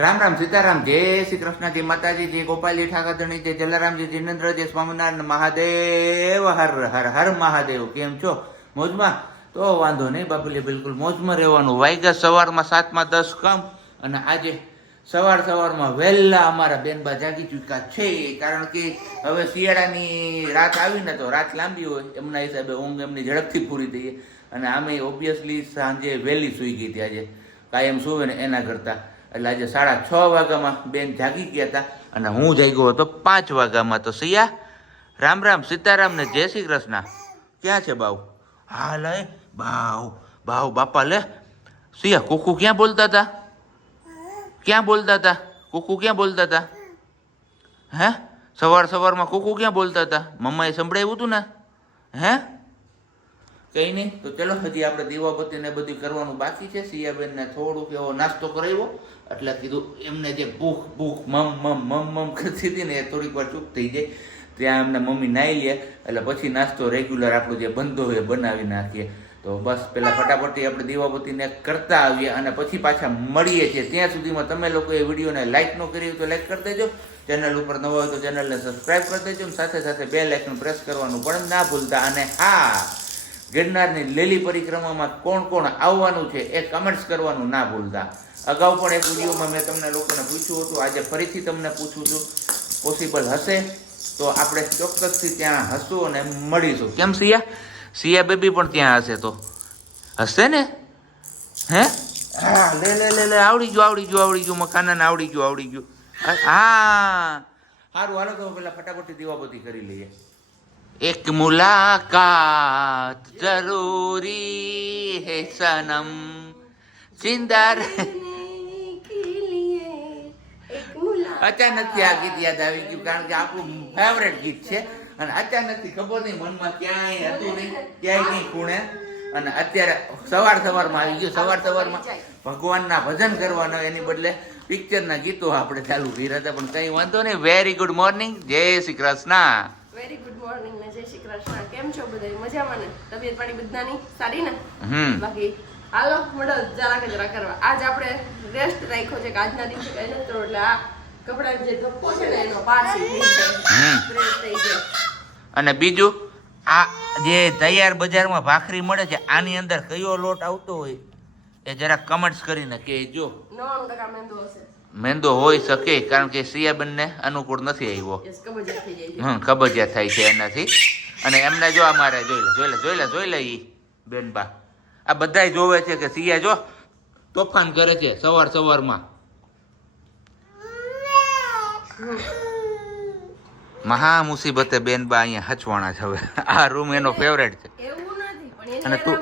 રામ રામ સીતારામ, જય શ્રી કૃષ્ણ, જય માતાજી, જય ગોપાલજી ઠાકરધણી જય જલારામજી જિનેન્દ્ર, જય સ્વામિનારાયણ, મહાદેવ, હર હર હર મહાદેવ. કેમ છો? મોજમાં? તો વાંધો નહીં બાપુલી બિલકુલ મોજમાં રહેવાનું. વાગ્યા સવારમાં સાતમાં દસ કમ અને આજે સવાર સવારમાં વહેલા અમારા બેનબા જાગી ચૂક્યા છે. કારણ કે હવે શિયાળાની રાત આવીને તો રાત લાંબી હોય. એમના હિસાબે ઊંઘ એમની ઝડપથી પૂરી થઈ અને આમે ઓબ્વિયસલી સાંજે વહેલી સૂઈ ગઈ હતી આજે. કાયમ સુવે ને એના કરતાં. એટલે આજે સાડા છ વાગ્યામાં બેન જાગી ગયા હતા અને હું જાગ્યો હતો પાંચ વાગ્યામાં. તો સિયા, રામ રામ, સીતારામ ને જય શ્રી કૃષ્ણ. ક્યાં છે બાવ? હા, લે, બાવ બાવ, બાપા, લે. સિયા, કુકુ ક્યાં બોલતા હતા? ક્યાં બોલતા હતા? કુકુ ક્યાં બોલતા હતા? હે? સવાર સવારમાં કુકુ ક્યાં બોલતા હતા? મમ્માએ સંભળાવ્યું હતું ને? હે? કઈ નહીં, તો ચલો, હજી આપણે દીવાબત્તી ને બધું કરવાનું બાકી છે. સિયાબેન ને થોડુંક એવો નાસ્તો કરાવ્યો. એટલે કીધું, એમને જે ભૂખ ભૂખ, મમ મમ મમ મમ કરતી હતી ને એ થોડીક વાર ચૂપ થઈ જાય. ત્યાં એમને મમ્મી નાઈ લે, એટલે પછી નાસ્તો રેગ્યુલર આપણું જે બંધો હોય બનાવી નાખીએ. તો બસ પેલા ફટાફટી આપણે દીવાબતીને કરતા આવીએ અને પછી પાછા મળીએ છીએ. ત્યાં સુધીમાં તમે લોકો એ વિડીયોને લાઇક ન કરી તો લાઇક કરી દેજો. ચેનલ ઉપર નવા હોય તો ચેનલને સબસ્ક્રાઈબ કરી દેજો અને સાથે સાથે બે લાઇકનું પ્રેસ કરવાનું પણ ના ભૂલતા. અને હા, ગિરનારની લીલી પરિક્રમામાં કોણ કોણ આવવાનું છે એ કમેન્ટ્સ કરવાનું ના ભૂલતા. અગાઉ પણ એક વિડીયોમાં મેં તમને લોકોને પૂછ્યું હતું, આજે ફરીથી તમને પૂછું છું પોસિબલ હશે? તો આપણે ચોક્કસથી ત્યાં હશું અને મળીશું. કેમ સિયા? સિયા બેબી પણ ત્યાં હશે તો. હશે ને? હે? હા, લે લે લે લે, આવડી ગયું આવડી ગયું આવડી ગયું, મકાનાને આવડી ગયું આવડી ગયું. હા સારું હાલો તો પેલા ફટાફટી દીવાબત્તી કરી લઈએ. એક મુલાકાત જરૂરી હે સનમ. ચિંદાર અચાનકથી આ ગીત યાદ આવી ગયું કારણ કે આપણું ફેવરેટ ગીત છે. અને અચાનકથી ખબર નહીં મનમાં ક્યાંય હતું નહીં ક્યાંય નહીં ખૂણે. અને અત્યારે સવાર સવારમાં આવી ગયું. સવાર સવારમાં ભગવાનના ભજન કરવાના એની બદલે પિક્ચરના ગીતો આપણે ચાલુ કર્યા હતા. પણ કંઈ વાંધો નહીં. વેરી ગુડ મોર્નિંગ જય Shri Krishna. Very good morning ને જય શ્રી કૃષ્ણ. કેમ છો બધા મજામાં ને? તબિયત પાણી બધાની સારી ને? હમ. બાકી હાલો મળો જરાક જરા કરવા. આજ આપણે રેસ્ટ રાખ્યો છે કે આજના દિવસે કઈ નથી એટલે આ કપડાં જે ધક્કો છે ને એનો પારસી થઈ જાય હમ. ફ્રેશ થઈ જાય અને બીજું આ જે તૈયાર બજારમાં ભાખરી મળે છે આની અંદર કયો લોટ આવતો હોય એ જરા કમેન્ટ્સ કરીને કહેજો મેંદો હશે. હોઈ શકે કારણ કે સિયાબેનને અનુકૂળ નથી આવ્યો. હમ કબજિયાત થાય છે એનાથી. અને એમને જો અમારે જોઈ લે જોઈ લે જોઈ લે જોઈ લે ઈ બેનબા. આ બધાય જોવે છે કે સિયા જો તોફાન કરે છે સવાર સવારમાં. મહા મુસીબતે બેનબા અહીંયા હચવાણા છે હવે. આ રૂમ એનો ફેવરેટ છે. અને તું-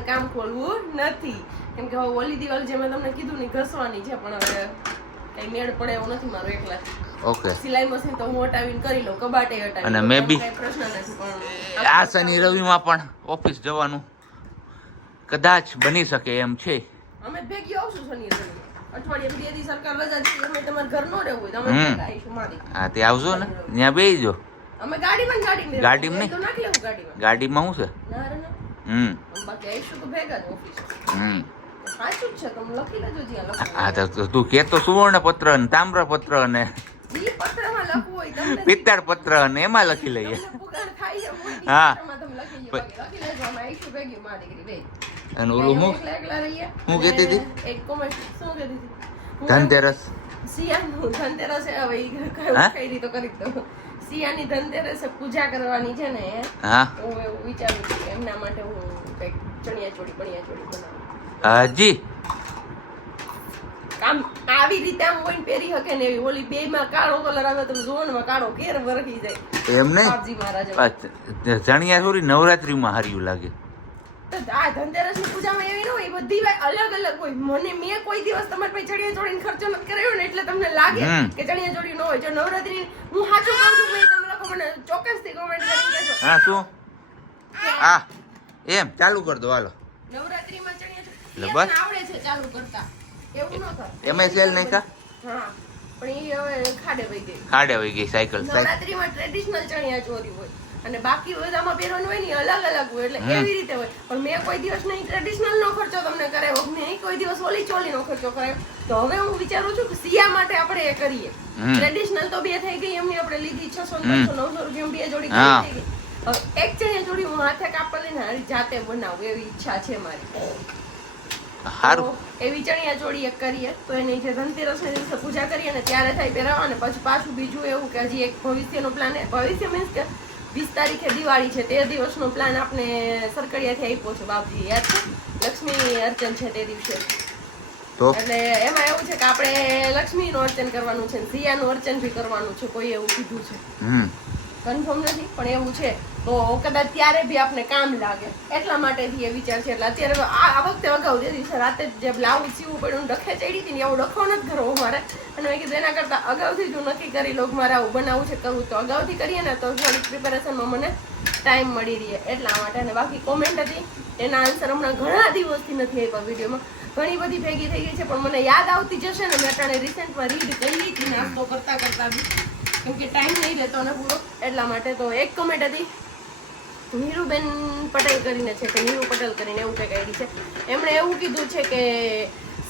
કામ ખોલવું નથી. કેમ કે હવે ઓલી દિવાળી જે મેં તમને કીધું ને ઘસવાની છે પણ હવે કઈ મેળ પડે એવું નથી મારું એકલા. ઓકે. સિલાઈ મશીન તો હું હટાવીને કરી લઉં કબાટે હટાવી અને મે બી- પ્રશ્ન નથી પણ આ શનિ રવિમાં પણ ઓફિસ જવાનું કદાચ બની શકે એમ છે. અમે ભેગી આવશું શનિ રવિ. અઠવાડિયે બે સરકાર રજા છે અમે તમારે ઘર નો રહેવું હોય તો હમ. આવીશું મારી. હા તે આવજો ને. ત્યાં બેસજો અમે ગાડીમાં નહીં? નાખી લેવું ગાડીમાં. ગાડીમાં શું છે? ના રે ના. હમ. બાકી આવીશું તો ભેગા જ ઓફિસ. હમ. તો તું- સુવર્ણ પત્ર ને તામ્ર પત્ર પિત્તળ પત્ર અને એમાં લખી લઈએ. હા. અને ઓલું હું હું હતી? ધનતેરસ. ધનતેરસ હવે કઈ રીતે કરી દઉં સિયાની ધનતેરસે પૂજા કરવાની છે ને હા. હું એવું વિચારું છું કે એમના માટે હું કંઈક ચણિયા ચોળી બણિયા ચોળી બનાવું. હજી. કામ આવી રીતે આમ કોઈ પહેરી શકે ને એવી. ઓલી બે માં કાળો કલર આવે તો જુઓ ને કાળો કેર વરખી જાય. એમ નહીં? બાપજી મહારાજ. જાણ્યા ચણિયા નવરાત્રી નવરાત્રીમાં હાર્યું લાગે. આ ધનતેરસની પૂજામાં એવી ન હોય બધી અલગ અલગ હોય. મને મેં કોઈ દિવસ તમારી પાસે ચણિયા ચોળીનો ખર્ચો નથી કર્યો ને એટલે તમને લાગે કે ચણિયા ચોળી ન હોય. જો નવરાત્રી હું સાચું કહું છું ભાઈ તમે લોકો મને ચોક્કસથી કોમેન્ટ કરી દેજો. હા શું? હા એમ. ચાલુ કર દો હાલો. નવરાત્રીમાં ચણિયા એટલે બસ. આવડે છે ચાલુ કરતા. એવું ન થાય. એમાં સેલ નહીં કા હા પણ એ હવે ખાડે વહી ગઈ. ખાડે વહી ગઈ સાયકલ નવરાત્રીમાં ટ્રેડિશનલ ચણિયા ચોરી હોય. અને બાકી બધામાં પહેરવાનું હોય ને અલગ અલગ હોય એટલે એવી રીતે હોય. પણ મેં કોઈ દિવસ નહીં ટ્રેડિશનલ નો ખર્ચો તમને કરાવ્યો. મેં કોઈ દિવસ ઓલી ચોલી નો ખર્ચો કરાવ્યો. તો હવે હું વિચારું છું કે સિયા માટે આપણે એ કરીએ. ટ્રેડિશનલ તો બે થઈ ગઈ એમની આપણે લીધી છસો નવસો નવસો રૂપિયા બે જોડી. થઈ ગઈ. એક ચણિયા જોડી હું હાથે કાપડ લઈને જાતે બનાવું એવી ઈચ્છા છે મારી. સારું એવી ચણિયા ચોળી એક કરીએ. તો એની જે ધનતેરસ ને દિવસે પૂજા કરીએ ને ત્યારે થાય પહેરાવા અને પછી પાછું બીજું એવું કે હજી એક ભવિષ્યનો પ્લાન ભવિષ્ય મીન્સ કે વીસ તારીખે દિવાળી છે તે દિવસનો પ્લાન આપણે સરકડિયાથી આપ્યો છે બાપજી યાદ છે? લક્ષ્મી અર્ચન છે તે દિવસે. એટલે એમાં એવું છે કે આપણે લક્ષ્મીનું અર્ચન કરવાનું છે સિયાનું અર્ચન બી કરવાનું છે કોઈ એવું કીધું છે. કન્ફર્મ નથી, પણ એવું છે. તો કદાચ ત્યારે બી આપણે કામ લાગે. એટલા માટેથી એ વિચાર છે. એટલે અત્યારે આ વખતે અગાઉ જે દિવસે રાતે જે બ્લાઉઝ સીવું પડ્યું ડખે ચડી હતી ને એવો ડખો નથી કરવો મારે અને મેં કીધું એના કરતાં અગાઉથી જ હું નક્કી કરી લઉં મારે આવું બનાવવું છે, કરવું તો અગાઉથી કરીએ ને તો થોડીક પ્રિપેરેશનમાં મને ટાઈમ મળી રહે એટલા માટે. અને બાકી કોમેન્ટ હતી, એના આન્સર હમણાં ઘણા દિવસથી નથી આવ્યા વિડીયોમાં. ઘણી બધી ભેગી થઈ ગઈ છે, પણ મને યાદ આવતી જશે ને, મેં અટાણે રિસેન્ટમાં રીડ કરી હતી. નાસ્તો કરતા કરતા બી. કેમ કે ટાઈમ નહીં રહેતો ને પૂરો. એટલા માટે તો એક કમેન્ટ હતી. નીરુબેન પટેલ કરીને છે કે નીરુ પટેલ કરીને એવું કંઈક આવી છે. એમણે એવું કીધું છે કે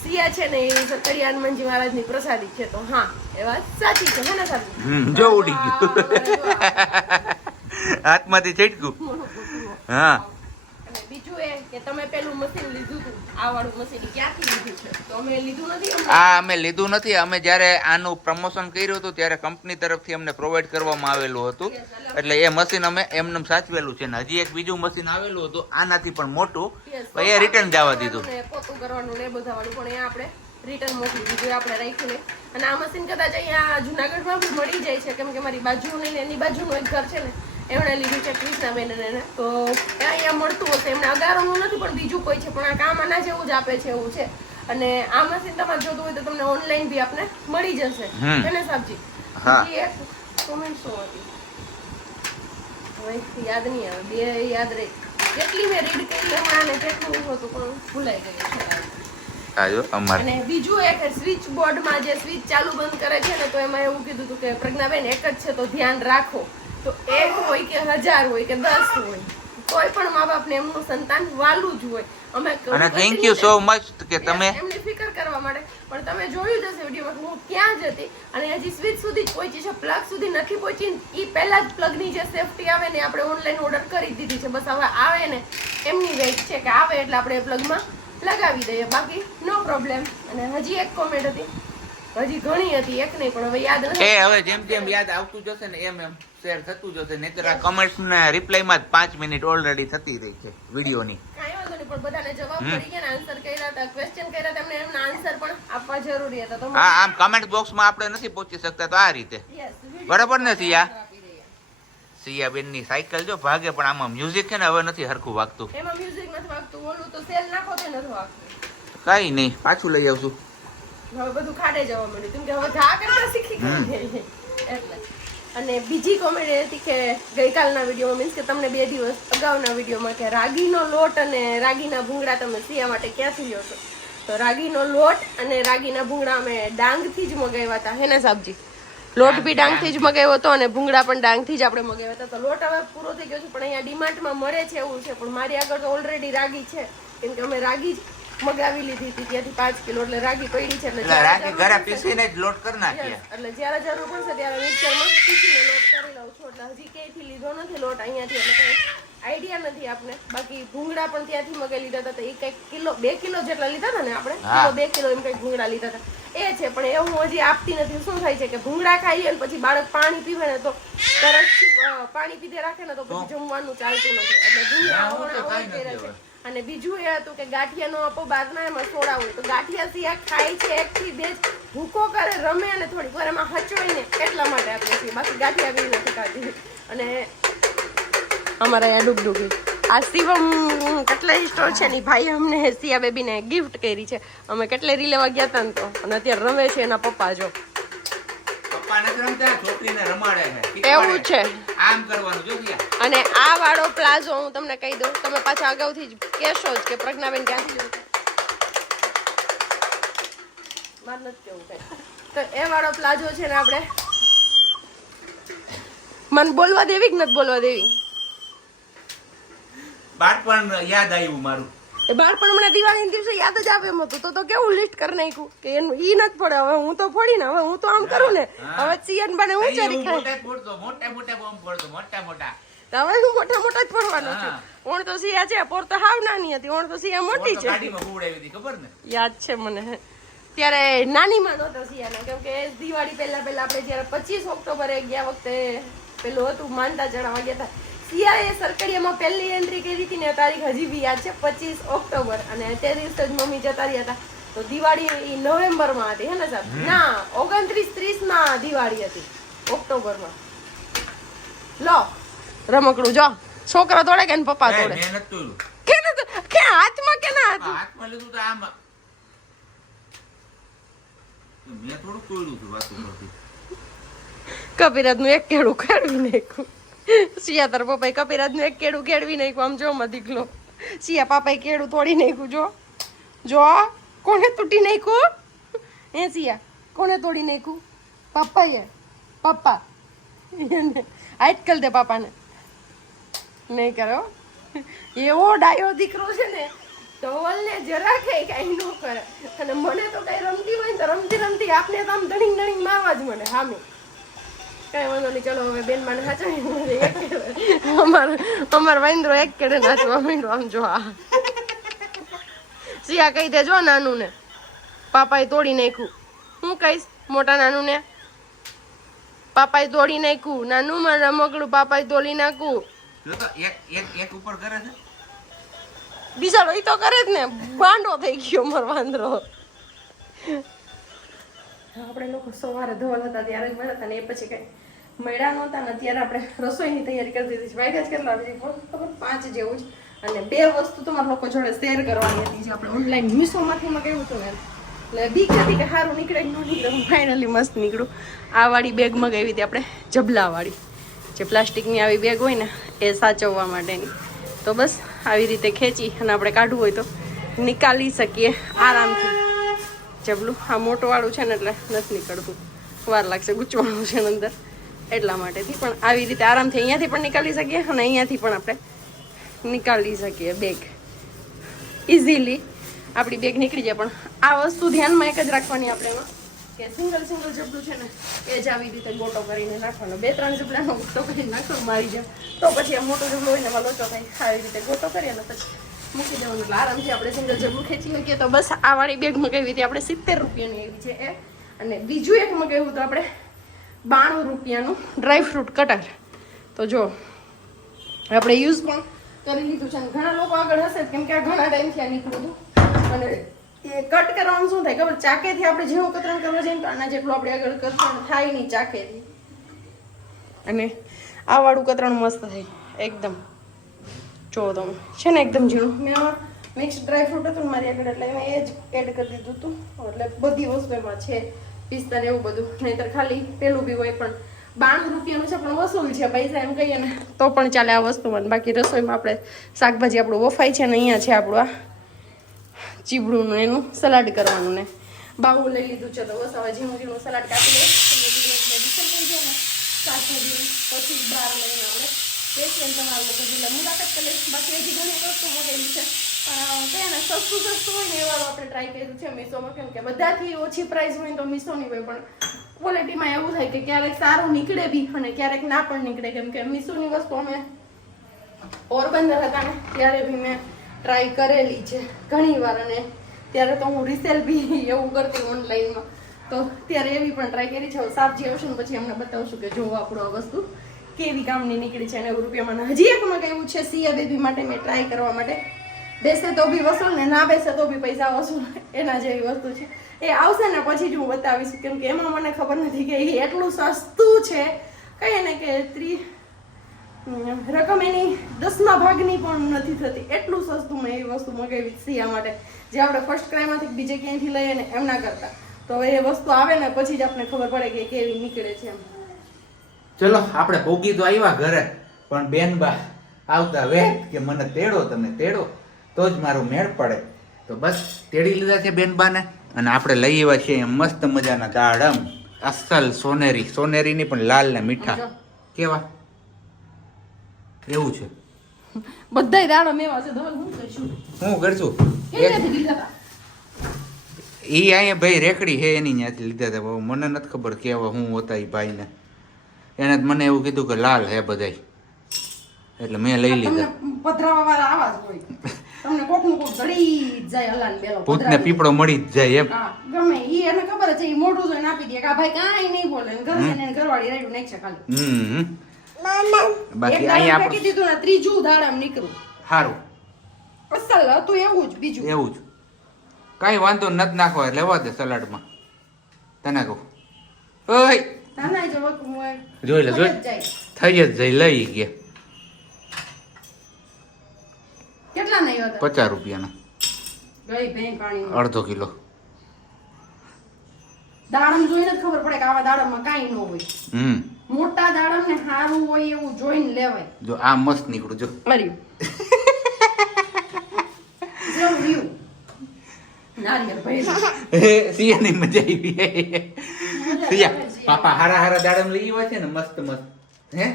સિયા છે ને એ સરકારી હનુમાનજી મહારાજની પ્રસાદી છે. તો હા એ વાત સાચી છે. હે ને સાચી? જો ઉડી ગયું. હાથમાંથી છટક્યું હા. અને બીજું એ કે તમે પેલું મશીન લીધું હતું. આ અમે લીધું નથી અમે જ્યારે આનું પ્રમોશન કર્યું હતું ત્યારે કંપની તરફથી અમને પ્રોવાઈડ કરવામાં આવેલું હતું. એટલે એ મશીન અમે એમને સાચવેલું છે ને હજી એક બીજું મશીન આવેલું હતું આનાથી પણ મોટું. એ રિટર્ન જવા દીધું. પોતું કરવાનું ને એ બધા વાળું પણ એ આપણે રિટર્ન મોકલી દીધું આપણે રાખીને. અને આ મશીન કદાચ અહીંયા જુનાગઢમાં મળી જાય છે કેમ કે મારી બાજુ નહીં એની બાજુનું એક ઘર છે ને એમણે લીધું છે કૃષ્ણાબેન એને. તો અહીંયા મળતું હશે. એમને અગારોનું નથી પણ બીજું કોઈ છે. પણ આ કામ આના જેવું જ આપે છે એવું છે. અને આ મશીન તમારે જોતું હોય તો તમને ઓનલાઈન બી આપને મળી જશે. હમ. હે ને સાહેબજી હા. comment શું હતી? યાદ નહીં આવે. બે યાદ રહી. કેટલી મેં રીડ કરી હમણાં ને કેટલું હતું પણ ભૂલાઈ ગયું છે અને બીજું એક સ્વિચ બોર્ડમાં જે સ્વિચ ચાલુ બંધ કરે છે ને તો એમાં એવું કીધું હતું કે પ્રજ્ઞાબેન એક જ છે તો ધ્યાન રાખો. તો એક હોય કે હજાર હોય કે દસ હોય. કોઈ પણ મા બાપને એમનું સંતાન વાલું જ હોય. અમે અને થેન્ક યુ સો મચ કે તમે એમની ફિકર કરવા માટે. પણ તમે જોયું જ હશે વિડીયોમાં હું ક્યાં જ હતી. અને હજી સ્વિચ સુધી જ પહોંચી છે. પ્લગ સુધી નથી પહોંચી. એ પહેલા જ પ્લગની જે સેફટી આવે ને આપણે ઓનલાઈન ઓર્ડર કરી દીધી છે. બસ હવે આવે ને એમની વેઇટ છે કે આવે એટલે આપણે પ્લગમાં લગાવી દઈએ. બાકી નો પ્રોબ્લેમ અને હજી એક કોમેન્ટ હતી. હજી ઘણી હતી એક નહીં પણ હવે યાદ એ હવે જેમ જેમ યાદ આવતું જશે ને એમ એમ. શેર થતું જશે નહીતર આ કમેન્ટ્સ ને રિપ્લાયમાં જ પાંચ મિનિટ ઓલરેડી થતી રહી છે વિડીયોની કાંઈ વાંધો નહીં પણ બધાને જવાબ હમ. ગયા આન્સર કર્યા હતા. ક્વેશ્ચન કર્યા હતા એમના આન્સર પણ આપવા જરૂરી હતા. તો હા આમ કમેન્ટ બોક્સમાં આપણે નથી પહોંચી શકતા તો આ રીતે. બરાબર ને સિયા? સિયાબેનની સાયકલ જો ભાગે પણ આમાં મ્યુઝિક છે ને હવે નથી હરખું વાગતું. એમાં મ્યુઝિક નથી વાગતું ઓલું તો સેલ નાખો તો નથી વાગતું. કઈ નહીં પાછું લઈ આવશું. હવે બધું ખાડે જવા મળ્યું કેમ કે હવે જા કરતા શીખી ગઈ એટલે અને બીજી કોમેડી હતી કે ગઈકાલના વિડીયોમાં મીન્સ કે તમને બે દિવસ અગાઉના વિડીયોમાં કે રાગીનો લોટ અને રાગીના ભૂંગળા તમે સિયા માટે ક્યાંથી લ્યો છો? તો રાગીનો લોટ અને રાગીના ભૂંગળા અમે ડાંગથી જ મગાવ્યા હતા. હે ને સાબજી? લોટ બી ડાંગથી જ મગાવ્યો હતો અને ભૂંગળા પણ ડાંગથી જ આપણે મગાવ્યા હતા. તો લોટ હવે પૂરો થઈ ગયો છે પણ અહીંયા ડિમાન્ડમાં મળે છે એવું છે પણ મારી આગળ તો ઓલરેડી રાગી છે. કેમ કે અમે રાગી જ મગાવી લીધી હતી ત્યાંથી પાંચ કિલો એટલે રાગી પડી છે એટલે રાગી ઘરે પીસીને જ લોટ કરી નાખીએ. એટલે જ્યારે જરૂર પડશે ત્યારે મિક્સરમાં પીસીને લોટ કરી લઉં છું એટલે હજી ક્યાંયથી લીધો નથી લોટ અહીંયાથી એટલે કંઈ આઈડિયા નથી આપને. બાકી ભૂંગળા પણ ત્યાંથી મગાવી લીધા હતા તો એ કંઈક કિલો બે કિલો જેટલા લીધા હતા ને આપણે કિલો બે કિલો એમ કંઈક ભૂંગળા લીધા હતા. એ છે પણ એ હું હજી આપતી નથી. શું થાય છે કે ભૂંગળા ખાઈએ ને પછી બાળક પાણી પીવે ને તો તરત પાણી પીધે રાખે ને તો પછી જમવાનું ચાલતું નથી. એટલે ભૂંગળા અને બીજું એ હતું કે ગાંઠિયાનો આપો બહારના એમાં સોડા હોય. તો ગાંઠિયા સિયા ખાય છે એક થી બે ભૂકો કરે, રમે અને થોડીક વાર એમાં હચવાઈને એટલા માટે આપીએ છીએ. બાકી ગાંઠિયા બી નથી ખાતી અને અમારા અહીંયા ડુગડુગી. આ શિવમ કટલેરી સ્ટોર છે ને? ભાઈ અમને સિયા બેબીને ગિફ્ટ કરી છે. અમે કટલેરી લેવા ગયા હતા ને તો? અને અત્યારે રમે છે એના પપ્પા જો. પપ્પા રમતા છોકરીને રમાડે છે. એવું છે. આમ કરવાનું જો અને આ વાળો પ્લાઝો હું તમને કહી દઉં. તમે પાછા અગાઉથી જ કહેશો જ કે પ્રજ્ઞાબેન ક્યાંથી લીધો નથી કેવું કઈ. તો એ વાળો પ્લાઝો છે ને આપણે? મને બોલવા દેવી કે નથી બોલવા દેવી? બાળપણ યાદ આવ્યું મારું. એ બાળપણ મને દિવાળીના દિવસે યાદ જ આવે એમ હતું. તો તો કેવું લિસ્ટ કરી નાખ્યું કે એનું ઈ નથી પડે. હવે હું તો ફોડી ને હવે હું તો આમ કરું ને. હવે ચિયન બને હું ચરી ખાય. મોટા મોટા મોટા બોમ્બ ફોડતો મોટા મોટા. હવે હું મોટા મોટા જ પડવાનો છું. ઓણ તો સિયા છે પોર તો હાવ નાની હતી. ઓણ તો સિયા મોટી છે. હતી ખબર ને? યાદ છે મને. ત્યારે નાની માં નહોતો સિયાનો. કેમ કે દિવાળી પહેલા પહેલા આપણે જ્યારે પચીસ ઓક્ટોબરે ગયા વખતે પેલું હતું માનતા ચડાવવા ગયા હતા. સિયાએ સરકડીયામાં પહેલી એન્ટ્રી કરી હતી ને તારીખ હજી બી યાદ છે પચીસ ઓક્ટોબર. અને તે દિવસે જ મમ્મી જતા રહ્યા હતા. તો દિવાળી નવેમ્બરમાં હતી હે ને સાહેબ? ના ઓગણત્રીસ ત્રીસમાં દિવાળી હતી ઓક્ટોબરમાં. લો રમકડું જો. છોકરા તોડે કે પપ્પા તોડે કે કે હાથમાં કે ના હતું હાથમાં? લીધું તો આમાં. મેં થોડું તોડ્યું હતું વાતો કરતી. કપિરાજનું એક કેળું કાઢવી નાખ્યું. સિયા તાર પપ્પાએ કપિરાજનું એક કેળું કેળવી નાખ્યું, આમ જો માં દીકલો સિયા પાપાએ કેળું તોડી નાખ્યું, જો. જો કોને તૂટી નાખ્યું? હે સિયા કોને તોડી નાખ્યું? પપ્પાએ, પપ્પા. આજકાલ દે પાપાને. નહીં કરો એવો ડાયો દીકરો છે ને, ધવલને જરા કઈ કઈ ન કરે. અને મને તો કઈ રમતી હોય ને રમતી રમતી આપને તો આમ ધણીંગ ધણીંગ મારવા જ મને સામે કઈ વાંધો નહીં ચલો હવે બેન મને કેળે. અમાર અમાર વાંદરો એક કેડે નાચવા માંડ્યો આમ જો આ. સિયા કહી દેજો નાનું ને પાપાએ તોડી નાખ્યું. હું કહીશ મોટા નાનું ને પાપાએ તોડી નાખ્યું. નાનું મારે રમકડું પાપાએ તોડી નાખું જો તો એક એક એક ઉપર કરે છે? બિચારો તો કરે જ ને. બાંડો થઈ ગયો મારો વાંદરો. આપણે લોકો સવારે ધોલ હતા ત્યારે જ મળ્યા હતા ને એ પછી કઈ મળ્યા નહોતા ને અત્યારે આપણે રસોઈની તૈયારી કરી દીધી છે. વાગ્યા જ કેટલા ખબર? પાંચ જેવું જ. અને બે વસ્તુ તમારા લોકો જોડે શેર કરવાની હતી જે આપણે ઓનલાઈન મીશોમાંથી મગાવ્યું હતું ને. એટલે બીક હતી કે સારું નીકળે ન નીકળે ફાઇનલી મસ્ત નીકળું. આ વાળી બેગ મગાવી આપણે જબલાવાળી. જે પ્લાસ્ટિકની આવી બેગ હોય ને, એ સાચવવા માટેની. તો બસ, આવી રીતે ખેંચી અને આપણે કાઢવું હોય તો નીકાળી શકીએ આરામથી. જબલું, આ મોટું વાળું છે ને એટલે નથી નીકળતું. વાર લાગશે ગૂંચવાનું છે અંદર. એટલા માટેથી. પણ આવી રીતે આરામથી અહીંયાથી પણ નીકાળી શકીએ અને અહીંયાથી પણ આપણે નીકાળી શકીએ બેગ ઇઝીલી આપણી બેગ નીકળી જાય. પણ આ વસ્તુ ધ્યાનમાં એક જ રાખવાની આપણે એમાં. કે સિંગલ સિંગલ જબલું છે ને, એ જ આવી રીતે ગોટો કરીને નાખવાનો. બે ત્રણ જબલાનો ગોટો કરીને નાખો, મારી જાય તો પછી આ મોટો જબલો હોય ને, એમાં લોચો કંઈ આવી રીતે ગોટો કરીએ ને, પછી મૂકી દેવાનું. એટલે આરામથી આપણે સિંગલ જબલું ખેંચી શકીએ તો બસ આ વાળી બેગ મગાવી હતી આપણે સિત્તેર રૂપિયાની એવી છે એ. અને બીજું એક મગાવ્યું તો આપણે બાણું રૂપિયાનું ડ્રાય ફ્રૂટ કટર તો જો, આપણે યુઝ પણ કરી લીધું છે. અને ઘણા લોકો આગળ હશે કેમ કે આ ઘણા ટાઈમથી આ નીકળ્યું હતું. અને એ કટ કરવાનું શું થાય ખબર? ચાકેથી આપણે જેવું કતરણ કરવા જઈએ તો આના જેટલું આપણે આગળ કતરણ થાય નહીં ચાકેથી. અને આ વાળું કતરણ મસ્ત થાય, એકદમ. જો તમે, છે ને એકદમ ઝીણું? મેં આમાં મિક્સ ડ્રાય ફ્રૂટ હતું ને મારી આગળ એટલે મેં એ જ એડ કરી દીધું હતું. એટલે બધી વસ્તુ એમાં છે. પિસ્તા ને એવું બધું. નહીતર ખાલી પેલું બી હોય પણ બાણું રૂપિયાનું છે, પણ વસૂલ છે પૈસા એમ કહીએ ને. તો પણ ચાલે આ વસ્તુમાં બાકી રસોઈમાં આપણે શાકભાજી આપણું વફાય છે ને અહીંયા છે આપણું આ ચીબડુંનું એનું સલાડ કરવાનું ને. બાવું લઈ લીધું છે, તો બસ હવે ઝીણું ઝીણું સલાડ કાપી લઈએ શાકભાજી, પછી બહાર લઈને આપણે બેસીએ મુલાકાત કરી બાકી હજી ઘણી વસ્તુ મોટેલી છે. પણ સસ્તું સસ્તું હોય ને એવા આપણે ટ્રાય કર્યું છે મીશોમાં કેમ કે બધાથી ઓછી પ્રાઇસ હોય તો મીશોની હોય પણ ક્વોલિટીમાં એવું થાય કે ક્યારેક સારું નીકળે બી અને ક્યારેક ના પણ નીકળે કેમ કે મીશોની વસ્તુ અમે પોરબંદર હતા ને ત્યારે બી મેં ટ્રાય કરેલી છે ઘણી વાર અને ત્યારે તો હું રિસેલ બી એવું કરતી ઓનલાઈનમાં તો ત્યારે એવી પણ ટ્રાય કરી છે સાપજી આવશે ને પછી અમને બતાવશું કે જોવો આપણું આ વસ્તુ. કેવી કામની નીકળી છે અને રૂપિયામાં હજી એક મગાવ્યું છે સિયા બેબી માટે મેં ટ્રાય કરવા માટે. બેસે તો બી વસૂલ ને ના બેસે તો બી પૈસા વસૂલ. એના જેવી વસ્તુ છે. એ આવશે ને પછી જ હું બતાવીશ, કેમ કે એમાં મને ખબર નથી કે એ એટલું સસ્તું છે. કહીએ ને કે ત્રી રકમ એની દસમા ભાગની પણ નથી થતી. એટલું સસ્તું મેં એવી વસ્તુ મગાવી સિયા માટે. જે આપણે ફર્સ્ટ ક્રાઇમમાંથી બીજે ક્યાંયથી લઈએ ને એમના કરતા. તો હવે એ વસ્તુ આવે ને પછી જ આપણને ખબર પડે કે કેવી નીકળે છે એમ. ચલો, આપણે ભોગી તો આવ્યા ઘરે, પણ બેનબા આવતા વેત કે મને તેડો, તમે તેડો. તો જ મારું મેળ પડે. તો બસ તેડી લીધા છે બેનબાને. અને આપણે લઈ આવ્યા છીએ મસ્ત મજાના દાડમ અસલ સોનેરી. સોનેરીની પણ લાલ ને મીઠા કેવા? એવું છે? બધાય દાડો મેવા છે. ધવલ હું કરશું? હું કરશું? ઈ અહીંયા ભાઈ રેકડી હે એની ત્યાંથી લીધા હતા. મને નથી ખબર કેવા હું હોતા એ ભાઈને. એને મને એવું કીધું કે લાલ હે બધાય. એટલે મેં લઈ લીધા. પધરાવા વાળા આવા જ હોય. તમને કોકનું કોક ગળી જાય અલાન બેલો. ભૂતને પીપળો મળી જ જાય એમ. ગમે ઈ એને ખબર છે ઈ મોઢું જોઈને આપી દે કે આ ભાઈ કાઈ નહીં બોલે. ને ઘર એને ઘરવાળી રાડ્યું નાખશે ખાલી. હમ. બાકી અહીંયા આપણે કીધું ને ત્રીજું દાડમ નીકળું. સારું અસલ હતું એવું જ બીજું. એવું જ. કઈ વાંધો નથી નાખવા લેવા દે સલાડમાં. તને કહું. ઓય. તને જોઈ લે, જોઈ. જાય. થઈ જ જઈ લઈ ગયા. કેટલા નહીં હતા? પચાસ રૂપિયાના. ગઈ ભેં પાણી અડધો કિલો. દાડમ જોઈને જ ખબર પડે કે આવા દાડમમાં કાંઈ ન હોય. હમ. મોટા દાડમ ને સારું હોય એવું જોઈને લેવાય. જો આ મસ્ત નીકળું જો. મર્યું. જેવું રહ્યું. નારિયેળ ભર્યું. સિયાની મજા આવી સિયા પાપા હારા હારા દાડમ લઈ આવ્યા છે ને મસ્ત મસ્ત. હે?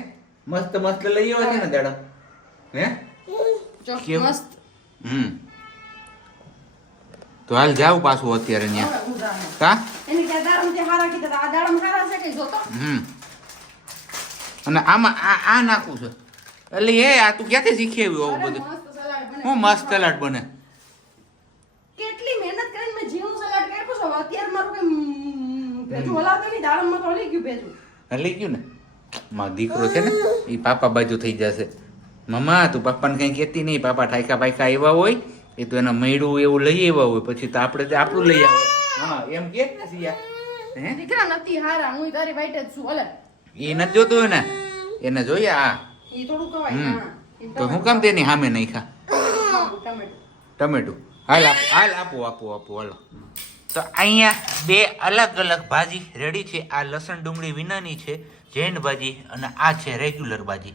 મસ્ત મસ્ત લઈ આવ્યા છે ને દાડમ. હે? મસ્ત. હમ. તો હાલ જાવ પાછું અત્યારે ત્યાં કા? એને કે દાડમ કે હારા કીધા આ દાડમ હારા છે કે જોતો? હમ. અને આમાં આ આ નાખું છે. એટલે એ આ તું ક્યાંથી શીખી આવ્યું આવું બધું. હું મસ્ત સલાડ બને. કેટલી મહેનત કરીને મેં ઝીણું સલાડ કર્યું છે. અત્યારે મારું કે પેજું હલાવતું નહીં દાડમમાં તો હલી ગયું પેજું હલી ગયું ને? મારો દીકરો છે ને એ પાપા બાજુ થઈ જશે. મમ્મા તું પપ્પાને કઈ કહેતી નહીં પાપા ઠાયકા પાયકા આવ્યા હોય એ તો એના મૈડું એવું લઈ આવ્યા હોય પછી તો આપણે આપણું લઈ આવે. હા એમ કે ને સિયા હે? દીકરા નથી હારા હું તારી વાઈટ જ છું ઓલે એ નથી જોતું ને એને જોઈએ આ? એ થોડું કવાય. હા. તો હું કામ તેની સામે નહીં ખા ટમેટું. ટમેટું. હાલ આપો હાલ આપો આપો આપો હાલો. તો અહીંયા બે અલગ અલગ ભાજી રેડી છે. આ લસણ ડુંગળી વિનાની છે જૈન ભાજી અને આ છે રેગ્યુલર ભાજી.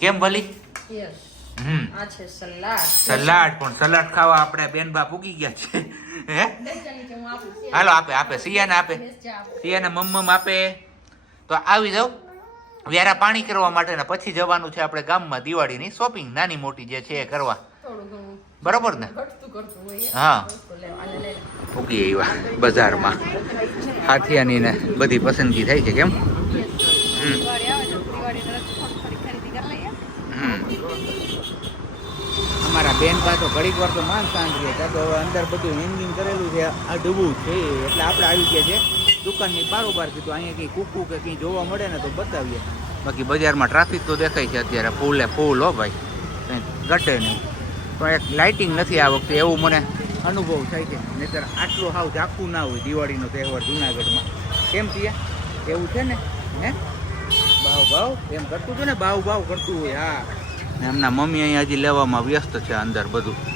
કેમ ભલી? સલાડ. પણ સલાડ ખાવા આપણે બેન બા પૂગી ગયા છે. હે? હાલો આપે આપે સિયાને આપે. સિયાને મમ્મમ આપે. તો આવી જાવ વ્યારા પાણી કરવા માટે ને પછી જવાનું છે આપણે ગામમાં દિવાળીની શોપિંગ નાની મોટી જે છે એ કરવા. બરોબર ને. હા. પૂગી આવ્યા બજારમાં. હાથિયાની ને બધી પસંદગી થાય છે કેમ? હમ દિવાળી આવે છે દિવાળી તરફ થોડી થોડી ખરીદી કરી લઈએ હમ અમારા બેન પા તો ઘડીક વાર તો માન શાંત રહે તો અંદર બધું હેંગિંગ કરેલું છે, આ ડૂબવું છે એટલે આપણે આવી ગયા છે દુકાનની બારોબાર કીધું અહીંયા કંઈ કૂકું કે કંઈ જોવા મળે ને તો બતાવીએ. બાકી બજારમાં ટ્રાફિક તો દેખાય છે અત્યારે. ફૂલે ફૂલ હો ભાઈ. કંઈ ઘટે નહીં. પણ એક લાઇટિંગ નથી આ વખતે. એવું મને અનુભવ થાય છે. નહીતર આટલું હાવ ઝાખું ના હોય દિવાળીનો તહેવાર જુનાગઢમાં. કેમ પિયા? એવું છે ને? હે? ભાવ ભાવ એમ કરતું હતું ને? બાવ ભાવ કરતું હોય. હા. એમના મમ્મી અહીંયા હજી લેવામાં વ્યસ્ત છે અંદર બધું.